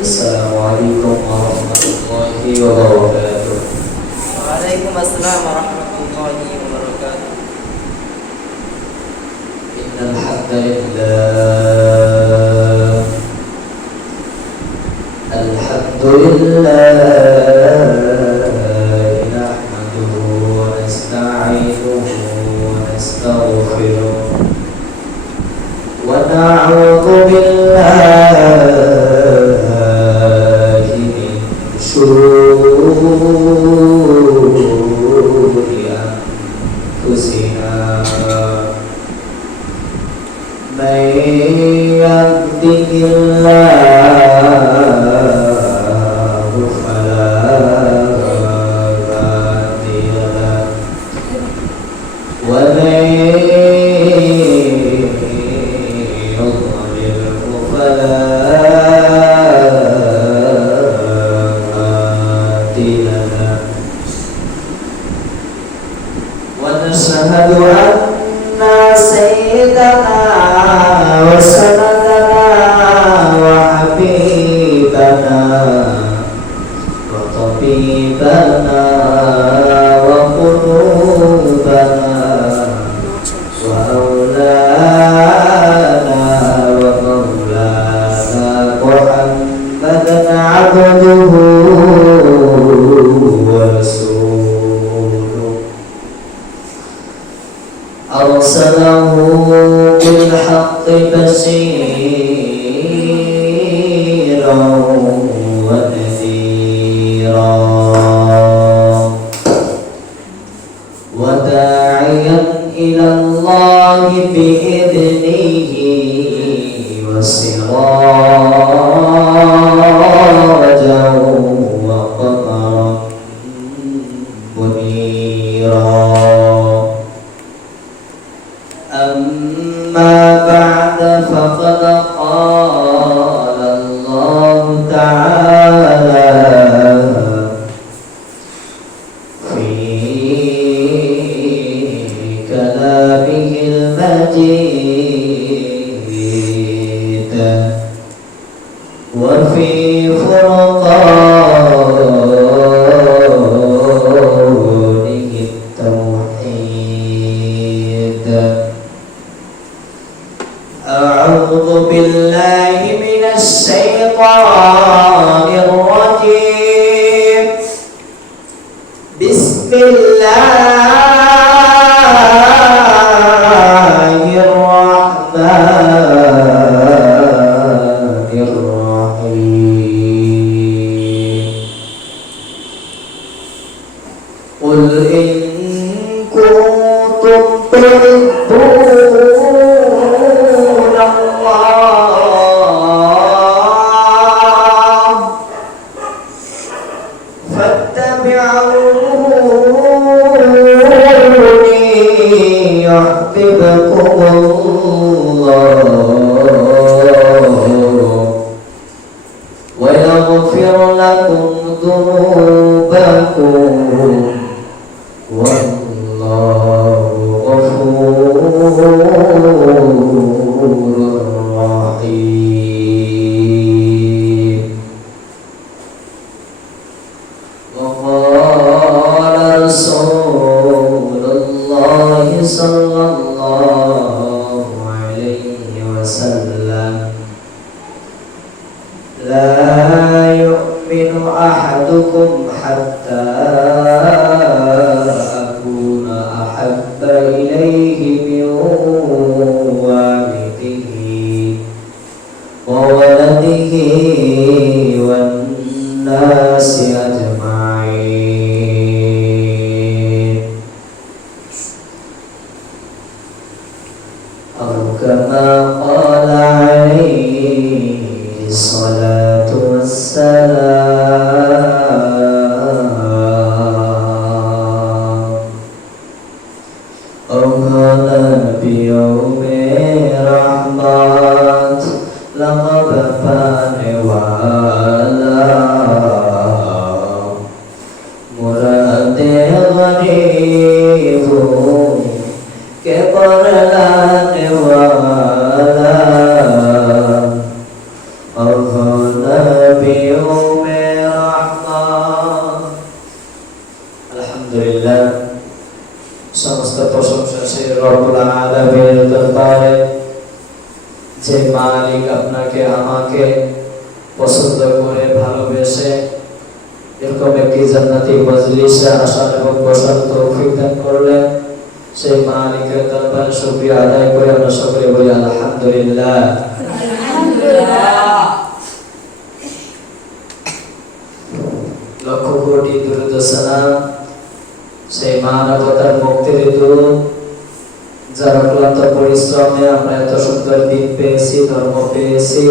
السلام عليكم ورحمة الله وبركاته. وعليكم السلام ورحمة الله وبركاته. إن الحمد لله نحمده ونستعينه ونستغفره ونعوذ بالله من شرور أنفسنا من يهده الله فلا هادي له ومن يضلله فلا هادي له ونشهد أن سيدنا وسندنا وحبيبنا وطبيبنا وقلوبنا وأولانا ومولانا محمدا عبده ورسوله أرسله بالحق بشيرا ونذيرا وداعيا إلى الله بإذنه وسراجا وقمرا منيرا. أما بعد فقد قال الله تعالى في كلامه المجيد وفي فرقانه التوحيد. أعوذ بالله من الشيطان الرجيم. بسم الله الرحمن الرحيم. قل إن كنتم تحبون الله فاتبعوني يحببكم الله ويغفر لكم ذنوبكم والله غفور رحيم. وقال رسول الله صلى الله عليه وسلم لا يؤمن أحدكم حتى أكون أحب إليه من والده وولده والناس أجمعين أو كما قال عليه الصلاة والسلام. أوهنا بيوم رحمات لقد فاني وعلا مراد غريب كبر لان وعلا نبيهم رحمة আলহামদুলিল্লাহ সমস্ত প্রশংসা সেই রব্বুল আলামিনের দরবারে যে মালিক আপনাকে আমাকে পছন্দ করে ভালোবেসে এরকম একটি জান্নাতি মজলিসে আসার এবং বসার তৌফিক দান করলেন সেই মালিকের দরবারে শুকরিয়া আদায় করে আমরা সকলে বলি আলহামদুলিল্লাহ। লক্ষ কোটি দুরূদ ও সালাম সেই মানবতার মুক্তির দূত যার অক্লান্ত পরিশ্রমে আমরা এত সুন্দর দিন পেয়েছি, ধর্ম পেয়েছি,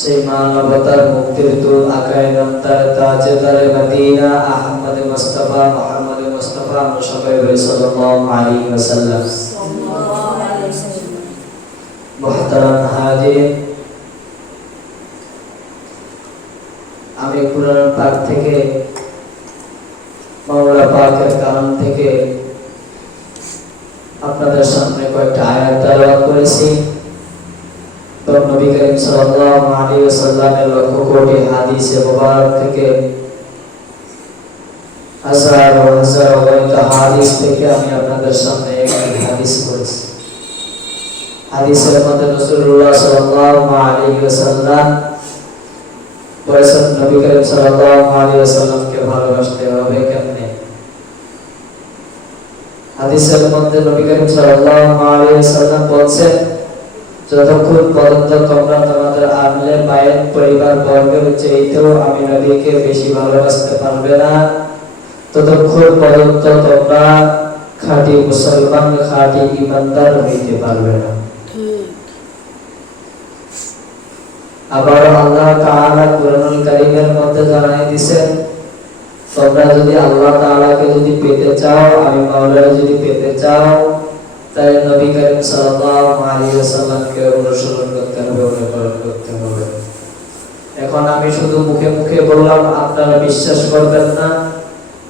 সেই মানবতার মুক্তির দূত আকায়ে নামদার তাজদারে মদিনা আহমদ মুস্তাফা মুহাম্মদ মুস্তাফা আমরা সবাই বলি সাল্লাল্লাহু আলাইহি ওয়াসাল্লাম। মুহতারাম হাজিরিন, আমি কুরআন পাক থেকে মাওলানা পাকের কালাম থেকে আপনাদের সামনে কয়েকটা আয়াত তেলাওয়াত করেছি। তো নবী করিম সাল্লাল্লাহু আলাইহি ওয়াসাল্লামের লক্ষ কোটি হাদিসে মুবারক থেকে হাজার হাজার হাদিস থেকে আমি আপনাদের সামনে একটি হাদিস পড়েছি। হাদিসের মধ্যে রাসূলুল্লাহ সাল্লাল্লাহু আলাইহি ওয়াসাল্লাম বলেছেন নবী করিম সাল্লাল্লাহু আলাইহি ওয়াসাল্লামকে ভালোবাসতে হবে কেমনে। হাদিসের মধ্যে নবী করিম সাল্লাল্লাহু আলাইহি ওয়াসাল্লাম বলেছেন, যতক্ষণ পর্যন্ত তোমরা তোমাদের আহলে বায়াত পরিবার বর্গের চাইতেও আমি নবীকে বেশি ভালোবাসতে পারবে না, ততক্ষণ পর্যন্ত তোমরা খাঁটি মুসলমান, খাঁটি ঈমানদার হইতে পারবে না। আবার আল্লাহ তাআলা কুরআনুল কারীমের মধ্যে জানাই দিয়েছেন, তোমরা যদি আল্লাহ তাআলাকে যদি পেতে চাও, আমি মাওলানা যদি পেতে চাও, তাহলে নবী করিম সাল্লাল্লাহু আলাইহি ওয়াসাল্লামকে অনুসরণ করতে হবে, অনুকরণ করতে হবে। এখন আমি শুধু মুখে মুখে বললাম, আপনারা বিশ্বাস করবেন না।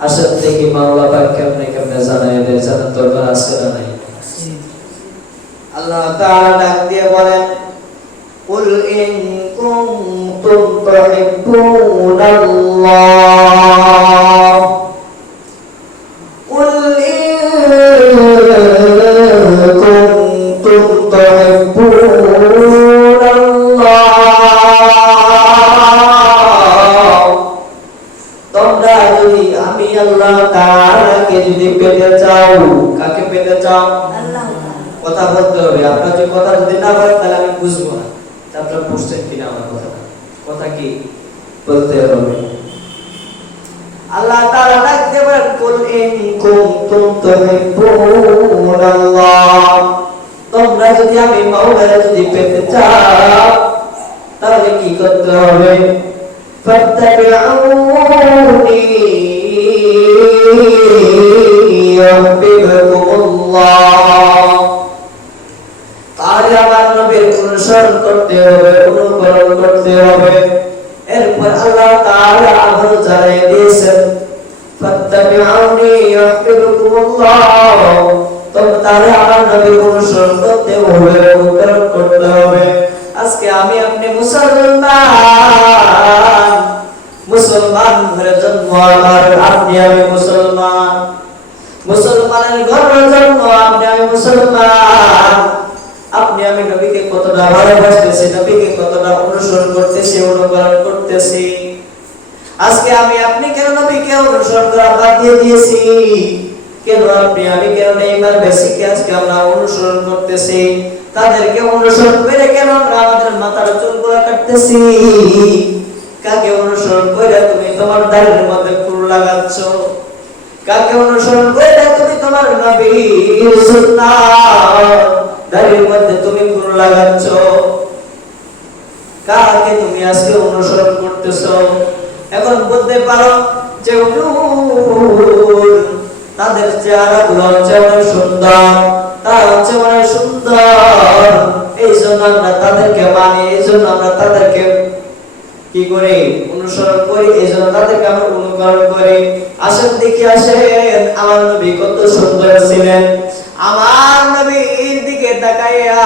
আসল থেকে মাওলানা পাক কেমনে কেমনে জানাই দেয়, জানার দরকার আছে না নাই? আল্লাহ তাআলা ডাক দিয়ে বলেন, কুল ইন কুনতুম তুহিব্বুনাল্লাহ, কুল ইন কুনতুম তুহিব্বুনাল্লাহ, তোমরা যদি আমি আল্লাহ তাআলাকে যদি পেতে চাও, কাকে পেতে চাও? আল্লাহ। কথা বলতে হবে। আপনার যে কথা যদি না বলেন তাহলে আমি বুঝবো না আপনারা বুঝছেন কিনা আমার কথা। কথা কি বলতে হবে? আল্লাহ তাআলা ডাক দেবেন, কুল ইন কুনতুম তুহিব্বুনাল্লাহ, তোমরা যদি আমি মাওলানা যদি পেতে চাও তাহলে কি করতে হবে? ফাত্তাবিউনি ইউহিব্বুকুমুল্লাহ, তাহলে আমার নবীর অনুসরণ করতে হবে, অনুকরণ করতে হবে। এরপর আল্লাহ তাআলা আবার জানিয়ে দিয়েছেন, ফাত্তাবিউনি ইউহিব্বুকুমুল্লাহ, তোমরা তাহলে আমার নবীর অনুসরণ করতে হবে, অনুকরণ করতে হবে। আজকে আমি আপনি মুসলমান, মুসলমান ঘরে জন্ম আমার, আপনি আমি মুসলমান, মুসলমানের ঘরে জন্ম আপনি আমি মুসলমান। আপনি আমি নবীকে কতটা ভালোবাসতেছি, নবীকে কতটা অনুসরণ করতেছি, অনুকরণ করতেছি। আজকে আমি আপনি কেন নবীকে অনুসরণ করা বাদ দিয়ে দিয়েছি? কেন আপনি আমি কেন নেইমার বেসিককে আজকে আমরা অনুসরণ করতেছি? তাদেরকে অনুসরণ করে কেন আমরা আমাদের মাথার চুলগুলো কাটতেছি? কাকে অনুসরণ করে তুমি তোমার দাড়ির মধ্যে ফুল লাগাচ্ছ? কাকে অনুসরণ করে তুমি তোমার নবীর সুন্নাত দাড়ির মধ্যে তুমি ফুল লাগাচ্ছ? কাকে তুমি আজকে অনুসরণ করতেছো? এখন বলতে পারো যে হুজুর তাদের চেহারাগুলো হচ্ছে অনেক সুন্দর, তারা হচ্ছে অনেক সুন্দর, এই জন্য আমরা তাদেরকে মানি, এই জন্য আমরা তাদেরকে কি করি? অনুসরণ করি, এই জন্য তাদেরকে আমরা অনুকরণ করি। আসেন দেখি, আসেন আমার নবী কত সুন্দর ছিলেন। আমার নবীর দিকে তাকাইয়া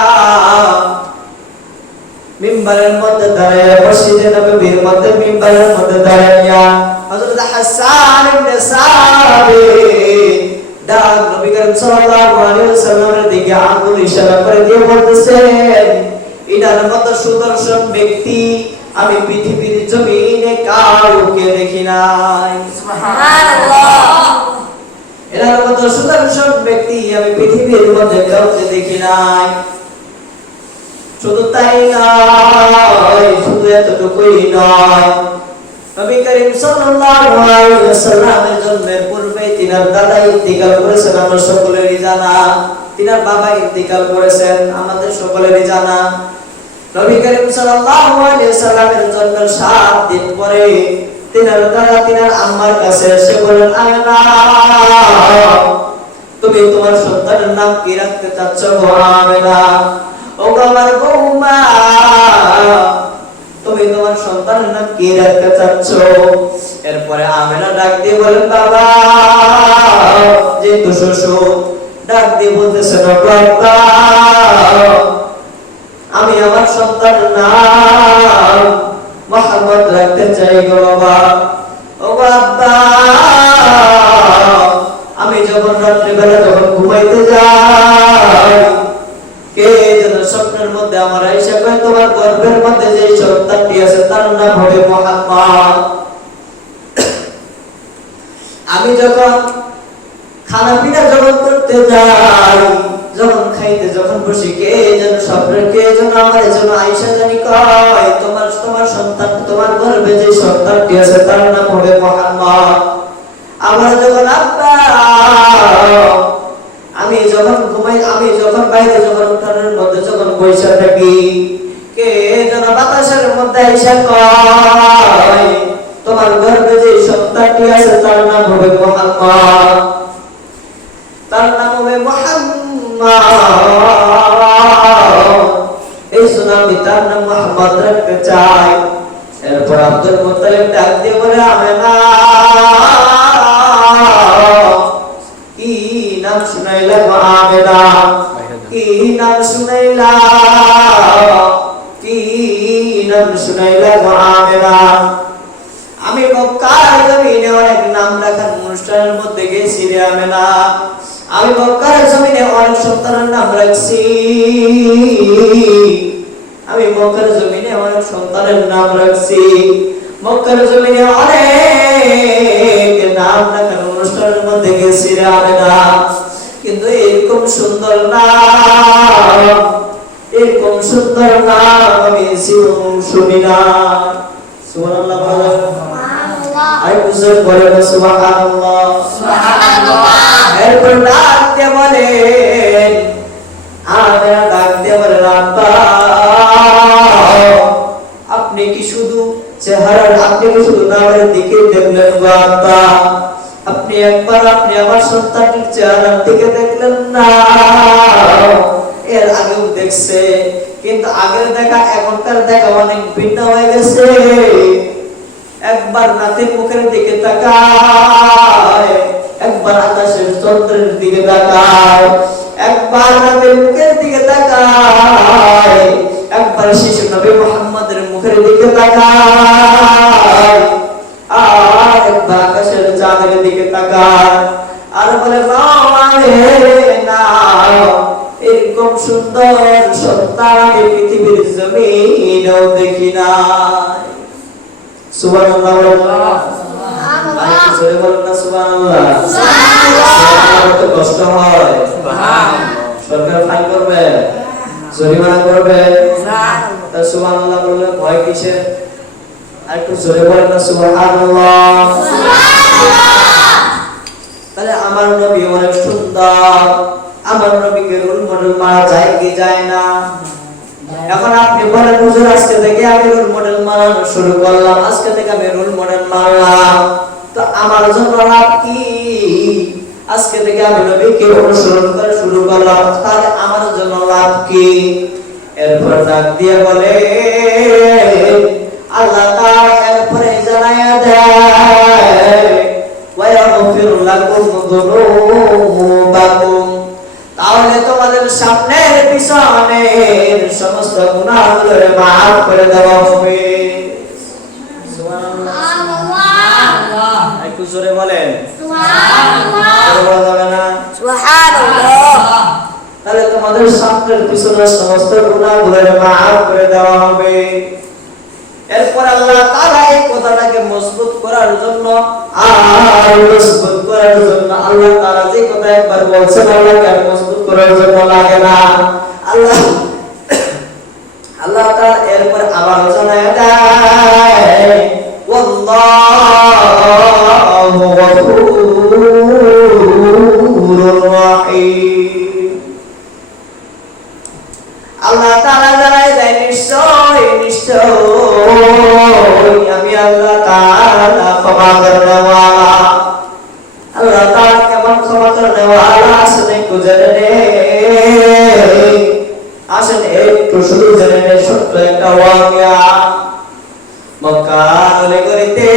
মিম্বারের মধ্যে দাঁড়াইয়া মসজিদে নববীর মধ্যে মিম্বারের মধ্যে দাঁড়াইয়া হযরত হাসান ইবনে সাবিত ডাক নবী করিম সাল্লাল্লাহু আলাইহি ওয়াসাল্লামের দিকে আঙ্গুল ইশারা করে দিয়ে বলতেছেন, এটার মতো সুদর্শন ব্যক্তি আমি পৃথিবীর জমিনে কাউকে দেখি নাই। সুবহানাল্লাহ। এটার মতো সুদর্শন ব্যক্তি আমি পৃথিবীর মধ্যে কাউকে দেখি নাই। শুধু তাই নয়, শুধু এতটুকুই নয়, নবী করিম সাল্লাল্লাহু আলাইহি ওয়াসাল্লামের জন্মের পূর্বে তিনার দাদা ইন্তিকাল করেছেন, আমরা সকলেরই জানা। তিনার বাবা ইন্তিকাল করেছেন, আমাদের সকলেরই জানা। নবী করিম সাল্লাল্লাহু আলাইহি ওয়াসাল্লামের জন্মের 7 দিন পরে তিনার দাদা তিনার আম্মার কাছে এসে বলেন, আমিনা তুমি তোমার সন্তানের নাম কি রাখতে চাচ্ছ গো আমিনা? ও আমার বৌমা, তুমি তোমার সন্তানের নাম কি রাখতে চাচ্ছ? এরপরে আমিনা ডাক দিয়ে বলেন, বাবা, যেহেতু শ্বশুর ডাক দিয়ে বলতেছেন, বাবা আমি আমার সন্তানের নাম মুহাম্মদ রাখতে চাই গো বাবা। ও বাবা, আমি যখন রাত্রিবেলা যখন ঘুমাইতে যাই, কে যেন স্বপ্নের মধ্যে আমার আয়েশা কয়, তোমার গর্ভের মধ্যে যে সন্তানটি আছে তার নাম হবে মুহাম্মদ। আমি যখন খানা পিনা যখন করতে যাই, যখন খাইতে যখন বসি, কে যেন স্বপ্নের কে যেন আমার যেন আয়েশা জানি কয়, তোমার সন্তান তোমার গর্ভে যে সন্তানটি আছে তার নাম হবে মুহাম্মদ। আমার যখন আব্বা আমি যখন ঘুমাই, আমি যখন বাইরে যখন উঠানের মধ্যে যখন বসে থাকি, কে যেন বাতাসের মধ্যে আয়েশা কয়, তোমার গর্ভে যে সন্তানটি আছে তার নাম হবে মুহাম্মদ, তার নাম হবে মুহাম্মদ। এই জন্য আমি তার নাম মুহাম্মদ রাখতে চাই। এরপর আব্দুল মুত্তালিব ডাক দিয়ে বলে, আমিনা কি নাম শুনাইলা গো আমিনা? কি নাম শুনাইলা? কি নাম শুনাইলা গো আমিনা? আমি মক্কার জমিনে অনেক নাম রাখার অনুষ্ঠানের মধ্যে গেছি রে আমিনা। আমি মক্কার জমিনে অনেক সন্তানের নাম রাখছি। আমি মক্কার জমিনে অনেক সন্তানের নাম রাখছি। মক্কার জমিনে অনেক নাম রাখার অনুষ্ঠানের মধ্যে গেছি রে আমিনা। কিন্তু এরকম সুন্দর নাম, এরকম সুন্দর নাম আমি জীবন শুনি না। সুবহানাল্লাহ বলেন, আই বুঝে বলেন সুবহানাল্লাহ, সুবহানাল্লাহ। এরপর ডাক দিয়ে বলেন, আমিনা ডাক দিয়ে বলেন, আব্বা আপনি কি শুধু চেহারার, আপনি কি শুধু নামের দিকে দেখলেন গো আব্বা? আপনি একবার আপনি আমার সন্তানটির চেহারার দিকে দেখলেন না? এর আগেও দেখছে, কিন্তু আগের দেখা এখনকার দেখা অনেক ভিন্ন হয়ে গেছে। একবার নাতির মুখের দিকে তাকায়, একবার আকাশের চন্দ্রের দিকে তাকায়, একবার নাতির মুখের দিকে তাকায়, একবার শিশু নবী মুহাম্মদের মুখের দিকে তাকায়, আর একবার আকাশের চাঁদের দিকে তাকায়, আর বলে না এরকম সুন্দর সন্তান পৃথিবীর জমিনেও দেখি নাই। সুবহানাল্লাহ, সুবহানাল্লাহ। আরেকটু জোরে বলুন না সুবহানাল্লাহ। সুবহানাল্লাহ। তো কষ্ট হয়, সুবহানাল্লাহ। সরকার ফাইন করবে, জরিমানা করবে, সুবহানাল্লাহ। তা সুবহানাল্লাহ বললে ভয় কিসের? আরেকটু জোরে বলেন না সুবহানাল্লাহ, সুবহানাল্লাহ। তাহলে আমার নবী অনেক সুন্দর, আমার নবীকে রোল মডেল মানা যায় কি যায় না? এখন আপনি বলেন, হুজুর আজকে থেকে আমি রোল মডেল মানানো শুরু করলাম, আজকে থেকে আমি রোল মডেল মানলাম, তো আমার জন্য লাভ কি? আজকে থেকে আমি নবীকে অনুসরণ করা শুরু করলাম, তাহলে আমার জন্য লাভ কি? এরপর ডাক দিয়ে বলে, আল্লাহ তাআলা এরপরে জানায়া দেয়, ওয়া ইয়াগফিরু লাকুম যুনুবাকুম, তাহলে তোমাদের সামনের পিছনের সমস্ত গুনাহগুলো মাফ হবে। সুবহানাল্লাহ। একটু জোরে বলেন সুবহানাল্লাহ। জোরে বলা যাবে না? সুবহানাল্লাহ। তাহলে তোমাদের সামনের পিছনের সমস্ত গুনাহগুলো মাফ করে দেওয়া হবে। এরপর আল্লাহ তাআলা এই কথাটাকে মজবুত করার জন্য আর মজবুত করার জন্য আল্লাহ তাআলা যে কথা একবার বলছেন আল্লাহকে আর মজবুত করার জন্য লাগে না। আল্লাহ তাআলা এরপর আবার জানায় দেয় ওয়াল্লাহু গফুরুর রাহিম। আল্লাহ তাআলা জানায় দেয় নিশ্চয় আমি আল্লাহ তাআলা ক্ষমা করনেওয়ালা। আল্লাহ তাআলা কেমন ক্ষমা করনেওয়ালা আসেন একটু জেনে নে, আসেন একটু শুধু জেনে নে। ছোট্ট একটা ওয়াকিয়া। মক্কার অলিগলিতে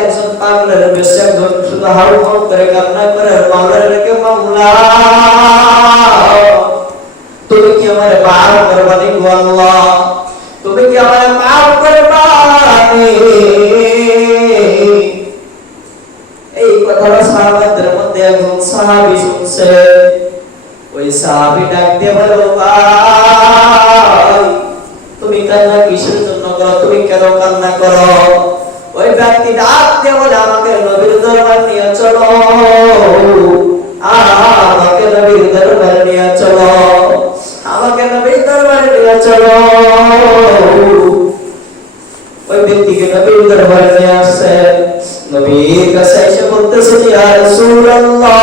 একজন পাগলের বেশে একজন শুধু হাউ হাউ করে কান্না করে মাওলার রেখে মাওলা তুমি কি আমারে মাফ করবানি গো আল্লাহ, তুমি কি আমারে মাফ করবানি? এই কথাটা সাহাবাদের মধ্যে একজন সাহাবী শুনছে। ওই সাহাবী ডাক দিয়ে বলে ভাই তুমি কান্না কিসের জন্য করো, তুমি কেন কান্না করো? ওই ব্যক্তি ডাক দিয়ে বলে আমাকে নবীর দরবার নিয়ে চলো, আমাকে নবীর দরবার নিয়ে চলো, আমাকে নবীর দরবারে নিয়ে চলো। ওই ব্যক্তিকে নবীর দরবারে নিয়ে আসছে। নবীর কাছে এসে বলতেছে ইয়া রাসূলুল্লাহ,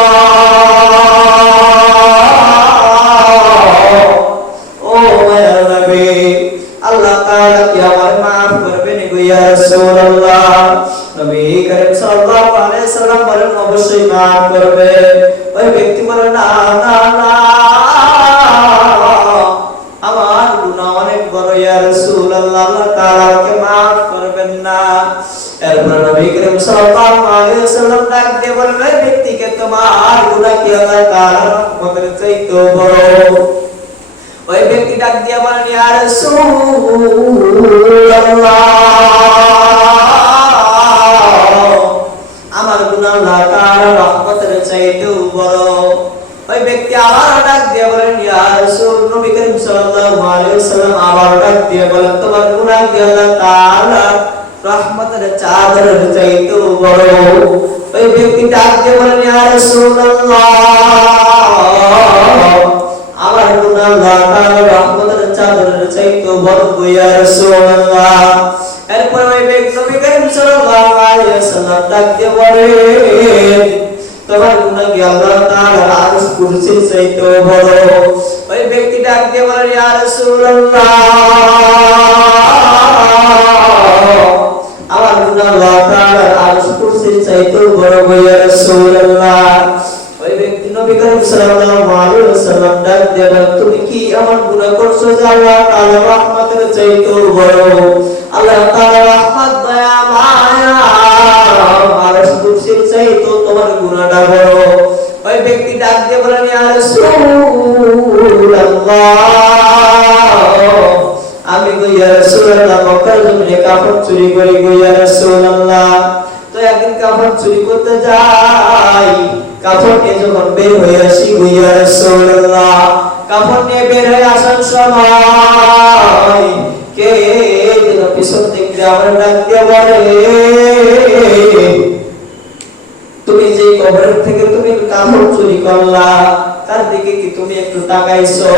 ও মায়ার নবী, আল্লাহ তাআলা কি আমার maaf করবেন গো ইয়া রাসূলুল্লাহ? নবী করিম সাল্লাল্লাহু আলাইহি সাল্লাম বলেন অবশ্যই maaf করবে। ওই ব্যক্তি বলে না না না, আমার গুনাহ অনেক বড় ইয়া রাসূলুল্লাহ, আল্লাহ তাআলা আমাকে maaf করবেন না। এরপর নবী করিম সাল্লাল্লাহু আলাইহি সাল্লাম ডাক দিয়ে বললেন ওই ব্যক্তিকে তোমার গুনাহ কি আল্লাহ তাআলার রহমতের চাইতেও বড়? ওই ব্যক্তি ডাক দিয়ে বলেন ইয়া রাসূলুল্লাহ, আমার গুনাহ আল্লাহ তাআলার রহমতের চাইতেও বড়। ওই ব্যক্তি আবার ডাক দিয়ে বলেন ইয়া রাসূল, নবী করিম সাল্লাল্লাহু আলাইহি ওয়াসাল্লাম আবার ডাক দিয়ে বলেন তোমার গুনাহ কি আল্লাহ তাআলার রহমতের চাদরের চাইতেও বড়? ওই ব্যক্তি ডাক দিয়ে বলেন ইয়া রাসূলুল্লাহ, আমার গুনাহ আল্লাহ তাআলার রহমতের চাদরের চাইতেও বড় গো ইয়া রাসূলুল্লাহ। এরপর ওই ব্যক্তি নবী করিম সাল্লাল্লাহু আলাইহি ওয়াসাল্লাম ডাক দিয়ে বলেন তোমার গুনাহ কি আল্লাহ তাআলার আরশ কুরসির চাইতেও বড়? ওই ব্যক্তি ডাক দিয়ে বলেন ইয়া রাসূলুল্লাহ, আমার গুনাহ আল্লাহ তাআলার আরশ কুরসির চাইতেও বড় গো ইয়া রাসূলুল্লাহ। ওই ব্যক্তি নবী করিম সাল্লাল্লাহু আলাইহি ওয়াসাল্লাম ডাক দিয়ে বলেন তুমি কি এমন গুনাহ করছো যে আল্লাহ তাআলার রহমতের চাইতেও বড়? আল্লাহ তাআলার রহমত দয়া মায়া আরশ কুরসির চাইতেও তোমার গুনাহটা বড়। ওই ব্যক্তি ডাক দিয়ে বলেন ইয়া রাসূলুল্লাহ, আমি গো ইয়া রাসূলুল্লাহ মক্কার জমিনে কাপড় চুরি করি গো ইয়া রাসূলুল্লাহ। তো একদিন কাপড় চুরি করতে যাই, কাপড় নিয়ে যখন বের হয়ে আসি গো ইয়া রাসূলুল্লাহ, কাপড় নিয়ে বের হয়ে আসার সময় কে যেন পিছন থেকে আমার ডাক দিয়ে বলে তুমি যে কবরের থেকে তুমি কাপড় চুরি করলা তার দিকে কি তুমি একটু তাকাইছো?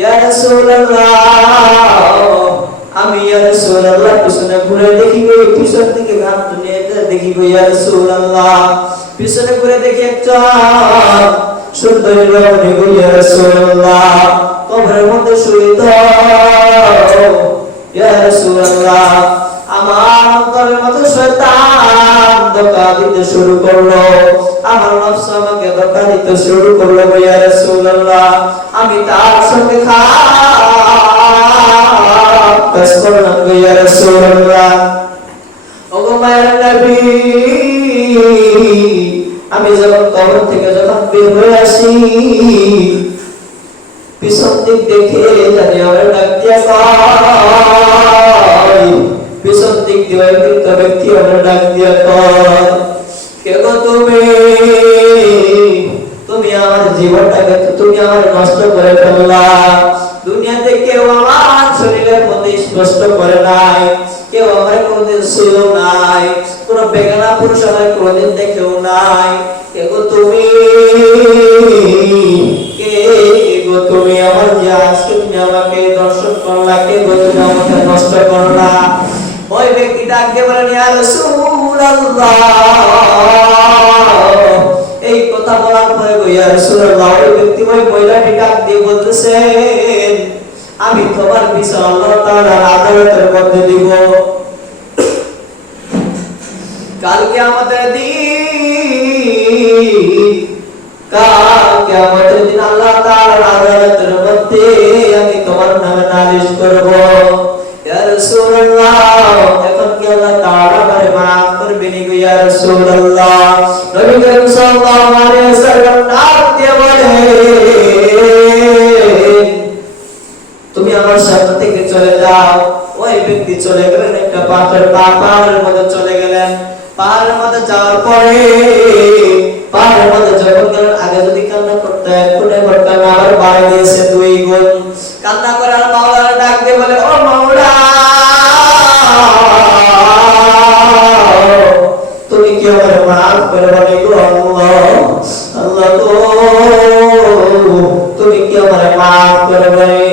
ইয়া রাসূলুল্লাহ, আমি ইয়া রাসূলুল্লাহ পিছনে ঘুরে দেখি গো, পিছন থেকে হাত তুলে দেখি গো ইয়া রাসূলুল্লাহ, পিছনে ঘুরে দেখি একটা সুন্দরী রমণী গো ইয়া রাসূলুল্লাহ কবরের মধ্যে শুইত। ইয়া রাসূলুল্লাহ, আমার অন্তরের মধ্যে শয়তান ধোঁকা দিতে শুরু করলো, আমার নফস আমাকে ধোঁকা দিতে শুরু করলো গো ইয়া রাসূলুল্লাহ। আমি তার সঙ্গে খারাপ কাজ করলাম গো ইয়া রাসূলুল্লাহ। ওগো মায়ের নবী, আমি যখন কবর থেকে যখন বের হয়ে আসি পিছন দিক দিক দেখে জানি আমার ডাক দিয়া কয়, পিছন দিক দিয়ে কিন্তু ব্যক্তি আমার ডাক দিয়া কয়, কে গো তুমি? তুমি আমার জীবনটাকে তো তুমি আমার নষ্ট করে ফেললা। দুনিয়াতে কেউ আমার শরীরের মধ্যে স্পষ্ট করে নাই, কেউ আমার কোনোদিন ছিল নাই, কোন বেগানা পুরুষ আমার কোনোদিন দেখেও নাই। কে গো তুমি? কে গো তুমি? আমার যে আজকে তুমি আমাকে দর্শন করলা, কে গো তুমি আমাকে নষ্ট করলা? ওই ব্যক্তি ডাক দিয়ে বলেন, ইয়া রাসূলুল্লাহ। এই কথা বলার পরে গো ইয়া রাসূলুল্লাহ, ওই ব্যক্তি ওই মহিলাটি ডাক দিয়ে বলতেছেন, আমি তোমার বিচার আল্লাহ তাআলার আদালতের মধ্যে দিব। কালকে আমাদের দিন, কালকে আমাদের দিন আল্লাহ তাআলার আদালতের মধ্যে আমি তোমার নামে নালিশ করব। ইয়া রাসূলুল্লাহ, এখন কি আল্লাহ তাআলা আমারে maaf করবেন গো ইয়া রাসূলুল্লাহ? নবী করিম সাল্লাল্লাহু আলাইহি ওয়াসাল্লাম ডাক দিয়ে বলেন, তুমি আমার সামনে থেকে চলে যাও। ওই ব্যক্তি চলে গেলেন, একটা পাহাড়ের মধ্যে চলে গেলেন। পাহাড়ের মধ্যে যাওয়ার পরে পাহাড়ের মধ্যে যখন গেলেন, আগে যদি কান্না করতে এক গুণে করতেন, আবার বাড়াই দিয়েছে 2 গুণ। কান্না করে আর মাওলানা ডাক দিয়ে বলে, ও মাওলা, তুমি কি আমারে maaf করে বলে গো আল্লাহ? আল্লাহ গো, তুমি কি আমারে maaf করে বলে?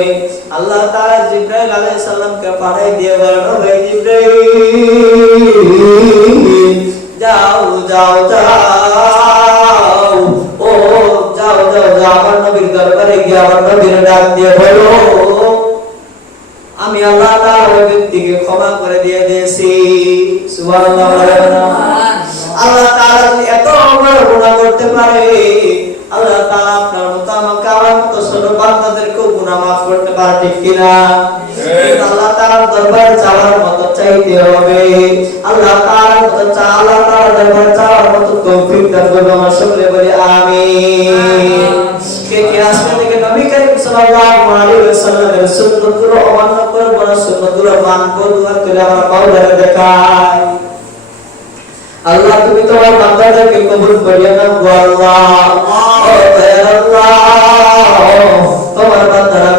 আল্লাহ তাআলা জিবরাইল আলাইহিস সালামকে পাঠাই দিয়ে বলেন, ও ভাই জিবরাইল, যাও যাও যাও, ও যাও যাও যাও, আমার নবীর দরবারে গিয়ে আমার নবীর ডাক দিয়ে বলো, আমি আল্লাহ তাআলা ওই ব্যক্তিকে ক্ষমা করে দিয়ে দিয়েছি। সুবহানাল্লাহ। আল্লাহ তাআলা যদি এত বড় গুনাহ করতে পারে, আল্লাহ তাআলা আপনার মতো আমাকে আমার মতো ছোট বান্দাদেরকেও গুনাহ maaf করতে পারে, ঠিক কিনা? আল্লাহ তাআলার দরবারে যাওয়ার মতো চাইতে হবে। আল্লাহ তাআলার মতো আল্লাহ তাআলার দরবারে যাওয়ার মতো তৌফিক দান করুন। আমরা সকলে বলি আমিন। কে কে আজকে থেকে নবী করিম সাল্লাল্লাহু আলাইহি ওয়াসাল্লামের সুন্নাতগুলো অমান্য করব না, সুন্নাতগুলো মানব, দুয়া করে আমরা পাওয়ারে দেখাই। আল্লাহ তুমি তোমার বান্দাদেরকে কবুল করিয়া নাও গো আল্লাহ। ও দয়ার আল্লাহ, তোমার বান্দারা